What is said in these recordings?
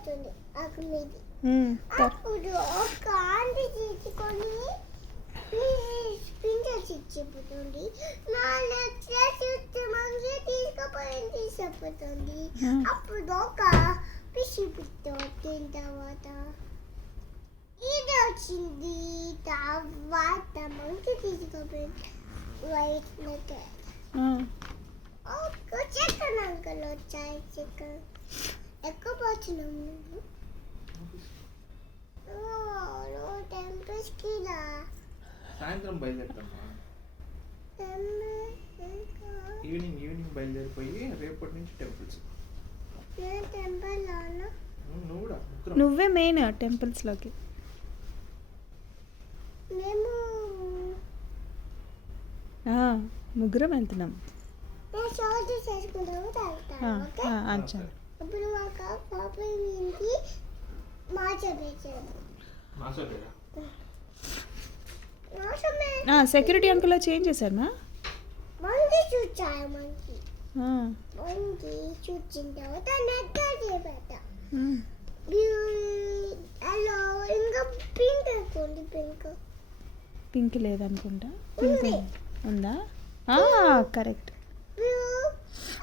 పోతుంది ఆకు మీద. అప్పుడు ఒక ఆంటీ తీసుకొని ప్రింటర్స్ ఇచ్చిపోతుంది. నా లెక్చర్ చూస్తే మంచి తీసుకుపోయింది చెప్పుతుంది. అప్పుడు ఒక పిసి పెట్టిన తర్వాత ఇది వచ్చింది. తర్వాత మంచి తీసుకుపోయింది వైట్ నెక్లెస్. చికెన్ అంకల్ వచ్చాయి. చికెన్ ఎక్కువ పోతున్నాం నువ్వు టెంపుల్స్కి రా. సాయంత్రం బయలుదేరుతామా? ఈవినింగ్ బయలుదేరిపోయి రేపటి నుంచి టెంపుల్స్. టెంపుల్ నువ్వు కూడా నువ్వే మెయిన్ టెంపుల్స్లోకి. మేము ముగ్గురం వెళ్తున్నాం. షార్ట్ చేసుకుంటాము. అచ్చా ఇప్పుడు ఒక పాపకి మార్చబెట్టాము. సెక్యూరిటీ అంకుల్ చేంజ్ చేశారు. మంచి చూచారు. మంచి చూచిన తర్వాత నెక్లెస్ పెట్టా. హలో ఇంకా పింక్ అనుకోండి. పింక్ లేదనుకుంటా. ఉందా? కరెక్ట్.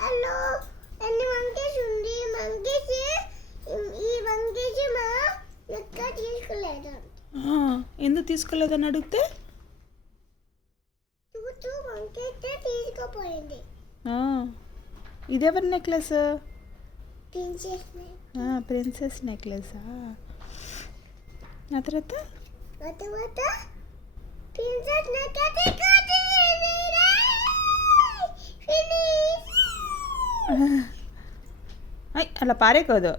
హలో అన్ని మంకేసి ఉంది. మంకేసి ఈ మంకేసి మా లెక్క తీసుకోలేదు. ఎందుకు తీసుకోలేదని అడిగితే మంకేస్తే తీసుకుపోయింది. ఇదెవరి నెక్లెస్? ప్రిన్సెస్ నెక్లెసా? ఆ తర్వాత ప్రిన్సెస్ నెక్లెస్ అలా పారేకోదు.